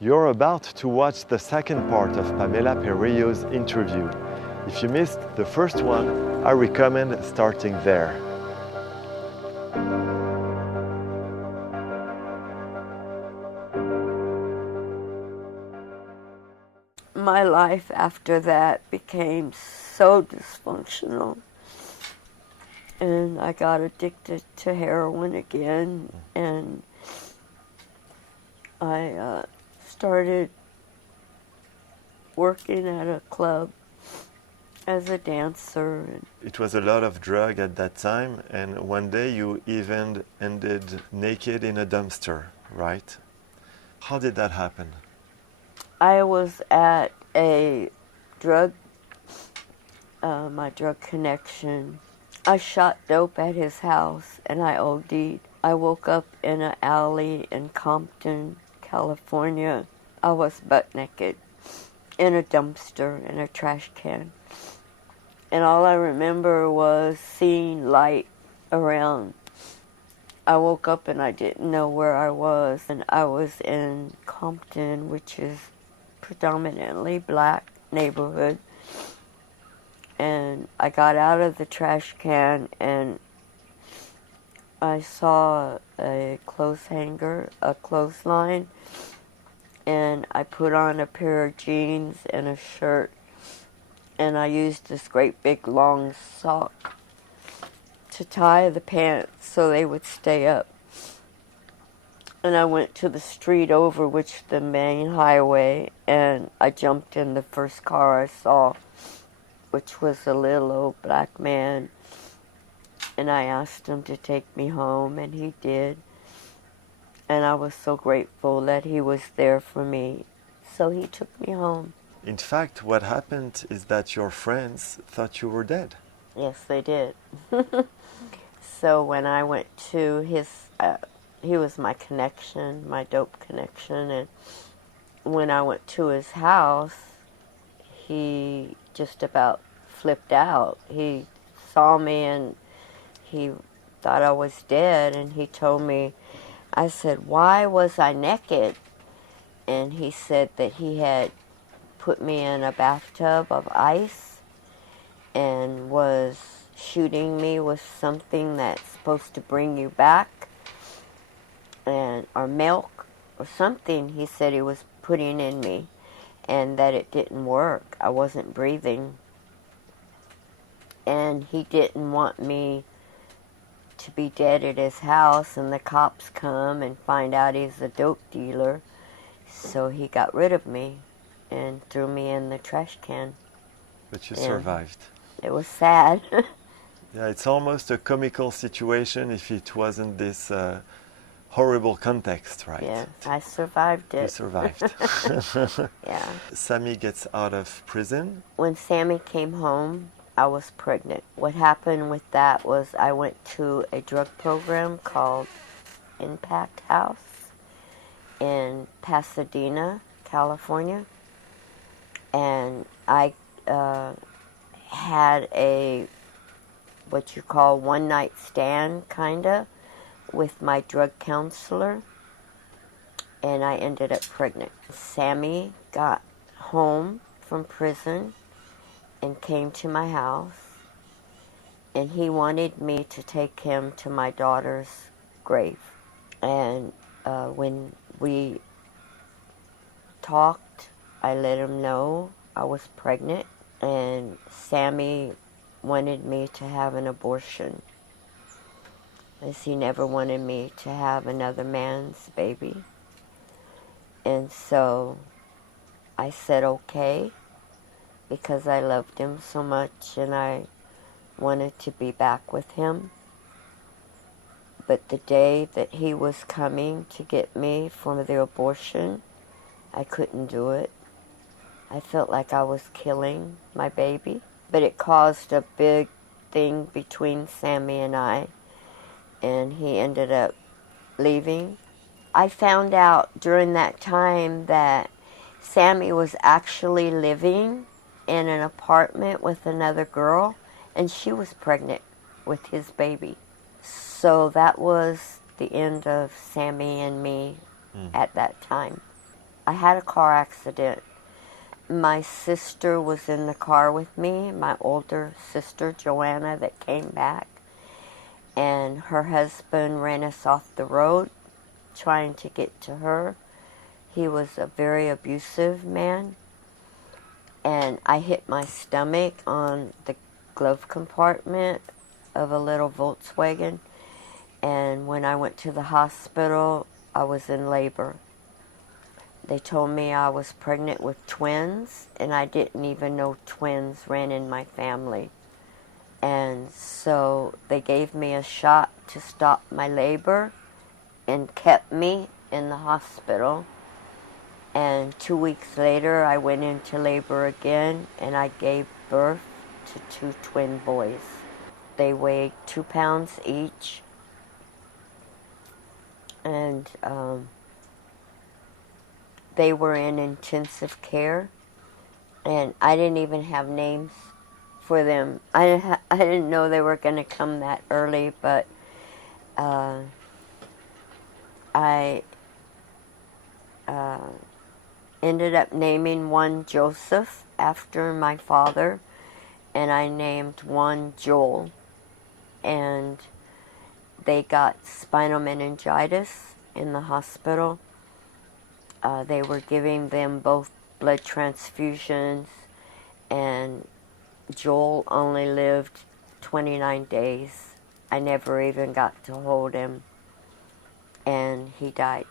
You're about to watch the second part of Pamela Perillo's interview. If you missed the first one, I recommend starting there. My life after that became so dysfunctional, and I got addicted to heroin again, and I started working at a club as a dancer. It was a lot of drug at that time, and one day you even ended naked in a dumpster, right? How did that happen? I was at a my drug connection. I shot dope at his house and I OD'd. I woke up in an alley in Compton, California. I was butt naked in a dumpster, in a trash can. And all I remember was seeing light around. I woke up and I didn't know where I was. And I was in Compton, which is predominantly black neighborhood. And I got out of the trash can and I saw a clothes hanger, a clothesline, and I put on a pair of jeans and a shirt, and I used this great big long sock to tie the pants so they would stay up. And I went to the street over which the main highway, and I jumped in the first car I saw, which was a little old black man. And I asked him to take me home, and he did. And I was so grateful that he was there for me. So he took me home. In fact, what happened is that your friends thought you were dead. Yes, they did. So when I went to his, he was my connection, my dope connection, and when I went to his house, he just about flipped out. He saw me and he thought I was dead, and he told me, I said, why was I naked? And he said that he had put me in a bathtub of ice and was shooting me with something that's supposed to bring you back, and or milk or something he said he was putting in me, and that it didn't work. I wasn't breathing. And he didn't want me to be dead at his house and the cops come and find out he's a dope dealer. So he got rid of me and threw me in the trash can. But you survived. It was sad. Yeah, it's almost a comical situation if it wasn't this horrible context, right? Yeah, I survived it. You survived. Yeah. Sammy gets out of prison. When Sammy came home, I was pregnant. What happened with that was I went to a drug program called Impact House in Pasadena, California. And I had a, what you call one-night stand, kinda, with my drug counselor. And I ended up pregnant. Sammy got home from prison and came to my house, and he wanted me to take him to my daughter's grave. And when we talked, I let him know I was pregnant, and Sammy wanted me to have an abortion, as he never wanted me to have another man's baby. And so I said okay, because I loved him so much and I wanted to be back with him. But the day that he was coming to get me for the abortion, I couldn't do it. I felt like I was killing my baby. But it caused a big thing between Sammy and I, and he ended up leaving. I found out during that time that Sammy was actually living in an apartment with another girl, and she was pregnant with his baby. So that was the end of Sammy and me at that time. I had a car accident. My sister was in the car with me, my older sister, Joanna, that came back. And her husband ran us off the road trying to get to her. He was a very abusive man. And I hit my stomach on the glove compartment of a little Volkswagen. And when I went to the hospital, I was in labor. They told me I was pregnant with twins, and I didn't even know twins ran in my family. And so they gave me a shot to stop my labor and kept me in the hospital. And 2 weeks later, I went into labor again, and I gave birth to 2 twin boys. They weighed 2 pounds each, and they were in intensive care, and I didn't even have names for them. I didn't know they were going to come that early, but I ended up naming one Joseph after my father, and I named one Joel, and they got spinal meningitis in the hospital. They were giving them both blood transfusions, and Joel only lived 29 days. I never even got to hold him, and he died.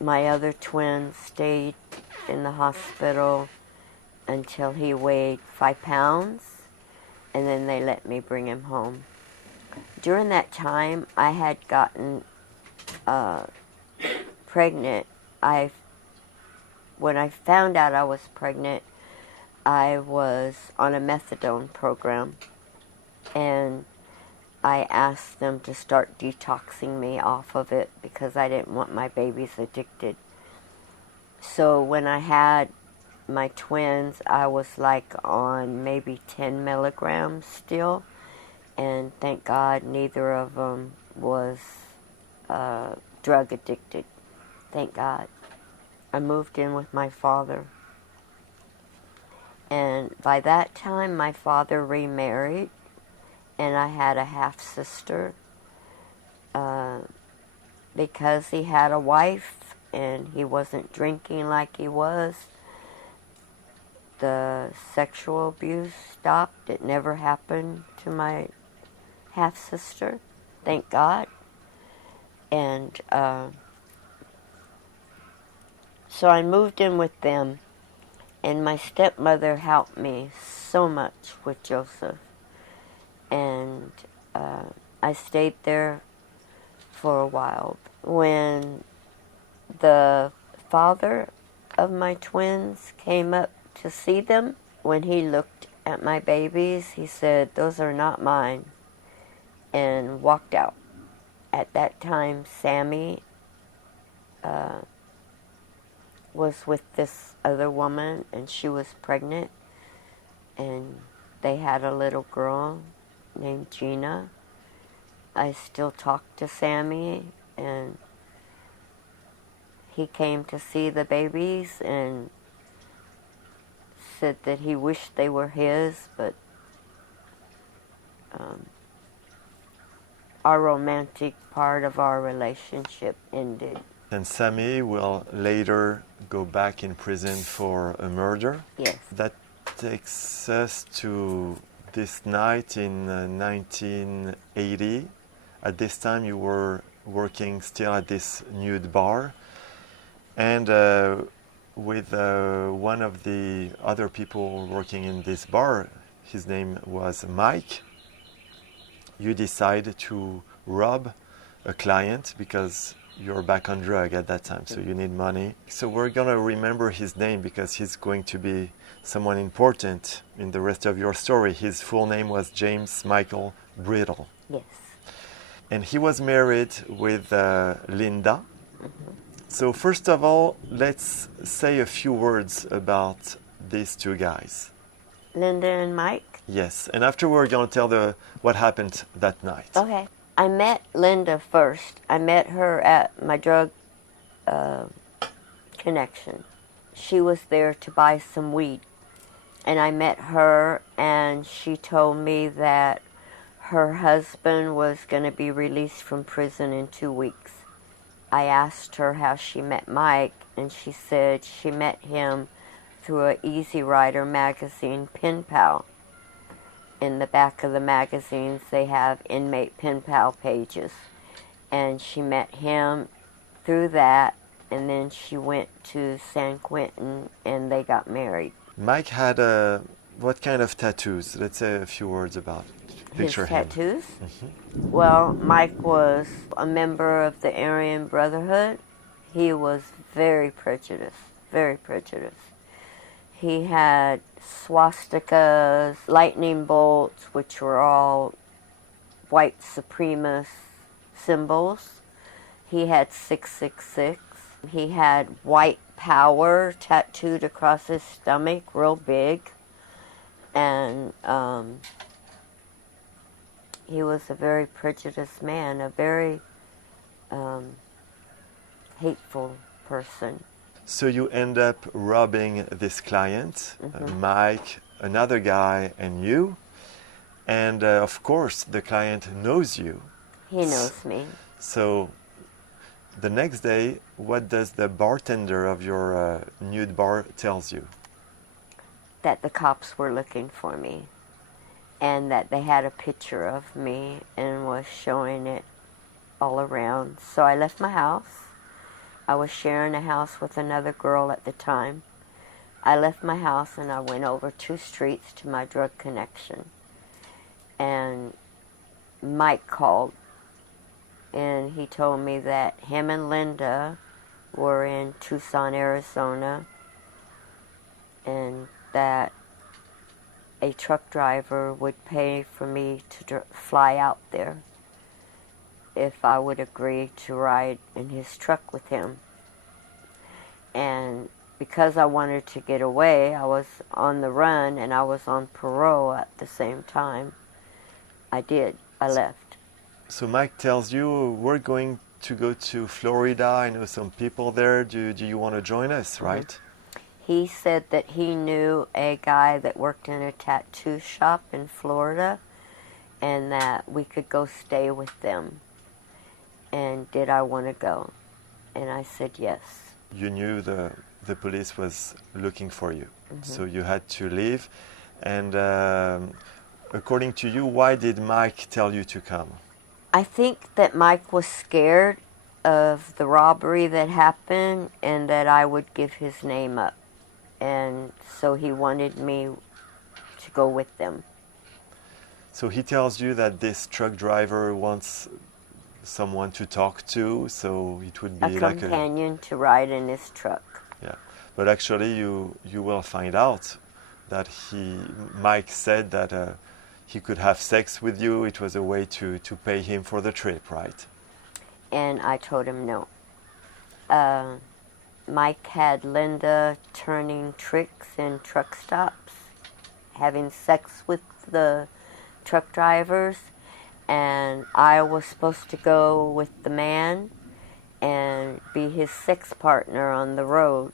My other twin stayed in the hospital until he weighed 5 pounds, and then they let me bring him home. During that time, I had gotten pregnant. When I found out I was pregnant, I was on a methadone program, and I asked them to start detoxing me off of it because I didn't want my babies addicted. So when I had my twins, I was like on maybe 10 milligrams still, and thank God neither of them was drug addicted. Thank God. I moved in with my father, and by that time my father remarried, and I had a half-sister. Because he had a wife and he wasn't drinking like he was, the sexual abuse stopped. It never happened to my half-sister, thank God. And so I moved in with them, and my stepmother helped me so much with Joseph. And I stayed there for a while. When the father of my twins came up to see them, when he looked at my babies, he said, "Those are not mine," and walked out. At that time, Sammy was with this other woman, and she was pregnant, and they had a little girl named Gina. I still talk to Sammy, and he came to see the babies and said that he wished they were his, but our romantic part of our relationship ended. And Sammy will later go back in prison for a murder. Yes. That takes us to this night in 1980. At this time you were working still at this nude bar, and with one of the other people working in this bar, his name was Mike, you decide to rob a client because you're back on drug at that time, so you need money. So we're going to remember his name because he's going to be someone important in the rest of your story. His full name was James Michael Brittle. Yes. And he was married with Linda. Mm-hmm. So first of all, let's say a few words about these two guys. Linda and Mike? Yes, and after we're going to tell what happened that night. Okay. I met Linda first. I met her at my drug connection. she was there to buy some weed. And I met her, and she told me that her husband was going to be released from prison in 2 weeks. I asked her how she met Mike, and she said she met him through an Easy Rider magazine pen pal. In the back of the magazines, they have inmate pen pal pages. And she met him through that, and then she went to San Quentin, and they got married. Mike had what kind of tattoos? Let's say a few words about it. Picture His him. tattoos? Mm-hmm. Well, Mike was a member of the Aryan Brotherhood. He was very prejudiced, very prejudiced. He had swastikas, lightning bolts, which were all white supremacist symbols. He had 666. He had white power tattooed across his stomach, real big. And he was a very prejudiced man, a very hateful person. So you end up robbing this client, Mike, another guy, and you. And of course, the client knows you. He knows me. So the next day, what does the bartender of your nude bar tells you? That the cops were looking for me, and that they had a picture of me and was showing it all around. So I left my house. I was sharing a house with another girl at the time. I left my house and I went over 2 streets to my drug connection. And Mike called, and he told me that him and Linda were in Tucson, Arizona, and that a truck driver would pay for me to fly out there if I would agree to ride in his truck with him. And because I wanted to get away, I was on the run and I was on parole at the same time. I did. I left. So Mike tells you, we're going to go to Florida. I know some people there. Do you want to join us, right? He said that he knew a guy that worked in a tattoo shop in Florida and that we could go stay with them. And did I want to go? And I said yes. You knew the police was looking for you, so you had to leave. And according to you, why did Mike tell you to come? I think that Mike was scared of the robbery that happened and that I would give his name up. And so he wanted me to go with them. So he tells you that this truck driver wants someone to talk to, so it would be a like companion to ride in his truck. Yeah, but actually you will find out that Mike said that he could have sex with you. It was a way to pay him for the trip, right? And I told him no. Mike had Linda turning tricks in truck stops, having sex with the truck drivers, and I was supposed to go with the man and be his sex partner on the road.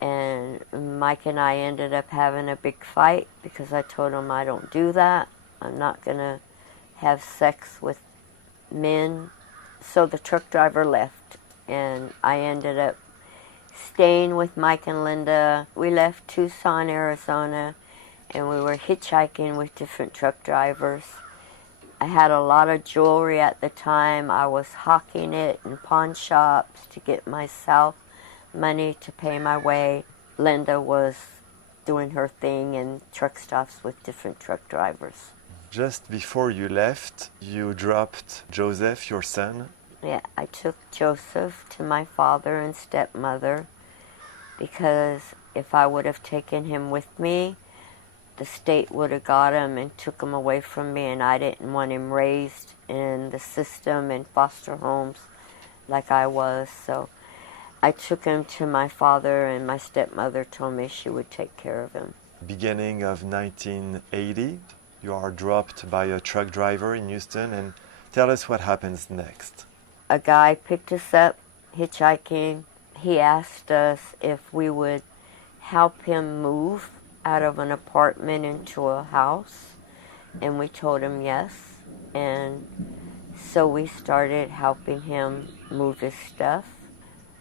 And Mike and I ended up having a big fight because I told him I don't do that. I'm not going to have sex with men. So the truck driver left, and I ended up staying with Mike and Linda. We left Tucson, Arizona, and we were hitchhiking with different truck drivers. I had a lot of jewelry at the time. I was hawking it in pawn shops to get myself money to pay my way. Linda was doing her thing in truck stops with different truck drivers. Just before you left, you dropped Joseph, your son. Yeah, I took Joseph to my father and stepmother because if I would have taken him with me, the state would have got him and took him away from me, and I didn't want him raised in the system in foster homes like I was. So I took him to my father, and my stepmother told me she would take care of him. Beginning of 1980, you are dropped by a truck driver in Houston, and tell us what happens next. A guy picked us up hitchhiking. He asked us if we would help him move out of an apartment into a house, and we told him yes. And so we started helping him move his stuff.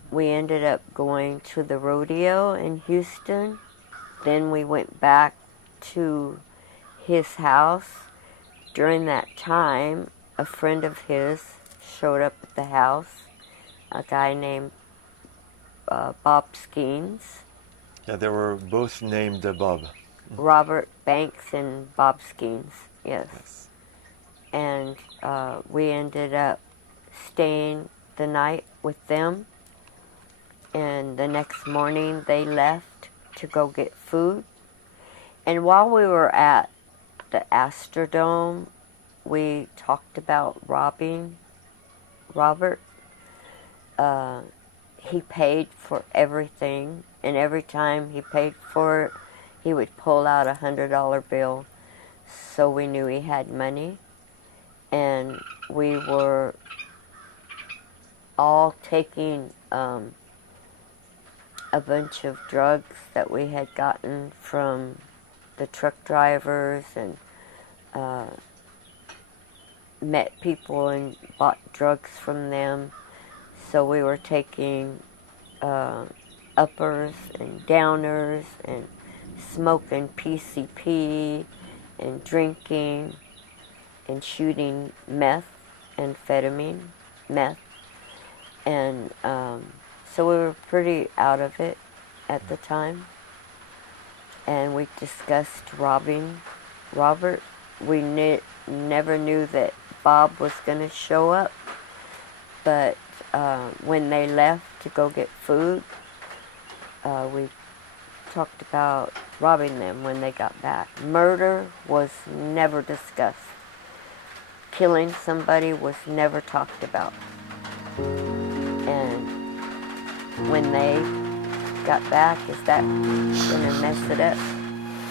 We ended up going to the rodeo in Houston. Then we went back to his house. During that time, a friend of his showed up at the house, a guy named Bob Skeens. Yeah, they were both named Bob. Robert Banks and Bob Skeens, yes. And we ended up staying the night with them. And the next morning they left to go get food. And while we were at the Astrodome, we talked about robbing Robert. He paid for everything, and every time he paid for it, he would pull out a $100 bill, so we knew he had money. And we were all taking a bunch of drugs that we had gotten from the truck drivers, and met people and bought drugs from them. So we were taking uppers and downers and smoking PCP and drinking and shooting amphetamine, meth. And so we were pretty out of it at the time. And we discussed robbing Robert. We never knew that Bob was going to show up. But when they left to go get food, we talked about robbing them when they got back. Murder was never discussed. Killing somebody was never talked about. And when they got back, is that gonna mess it up?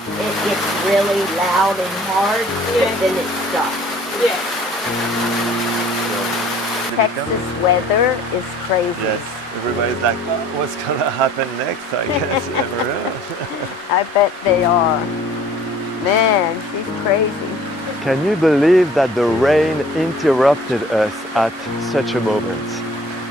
It gets really loud and hard, but then it stops. Texas weather is crazy. Yes, everybody's like, oh, what's gonna happen next? I guess you never know. I bet they are. Man, she's crazy. Can you believe that the rain interrupted us at such a moment?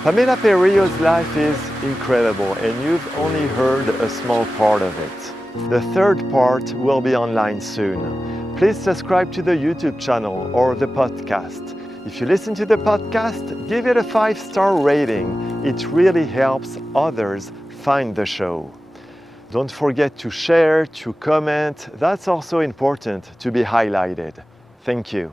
Pamela Perillo's life is incredible, and you've only heard a small part of it. The third part will be online soon. Please subscribe to the YouTube channel or the podcast. If you listen to the podcast, give it a 5-star rating. It really helps others find the show. Don't forget to share, to comment. That's also important to be highlighted. Thank you.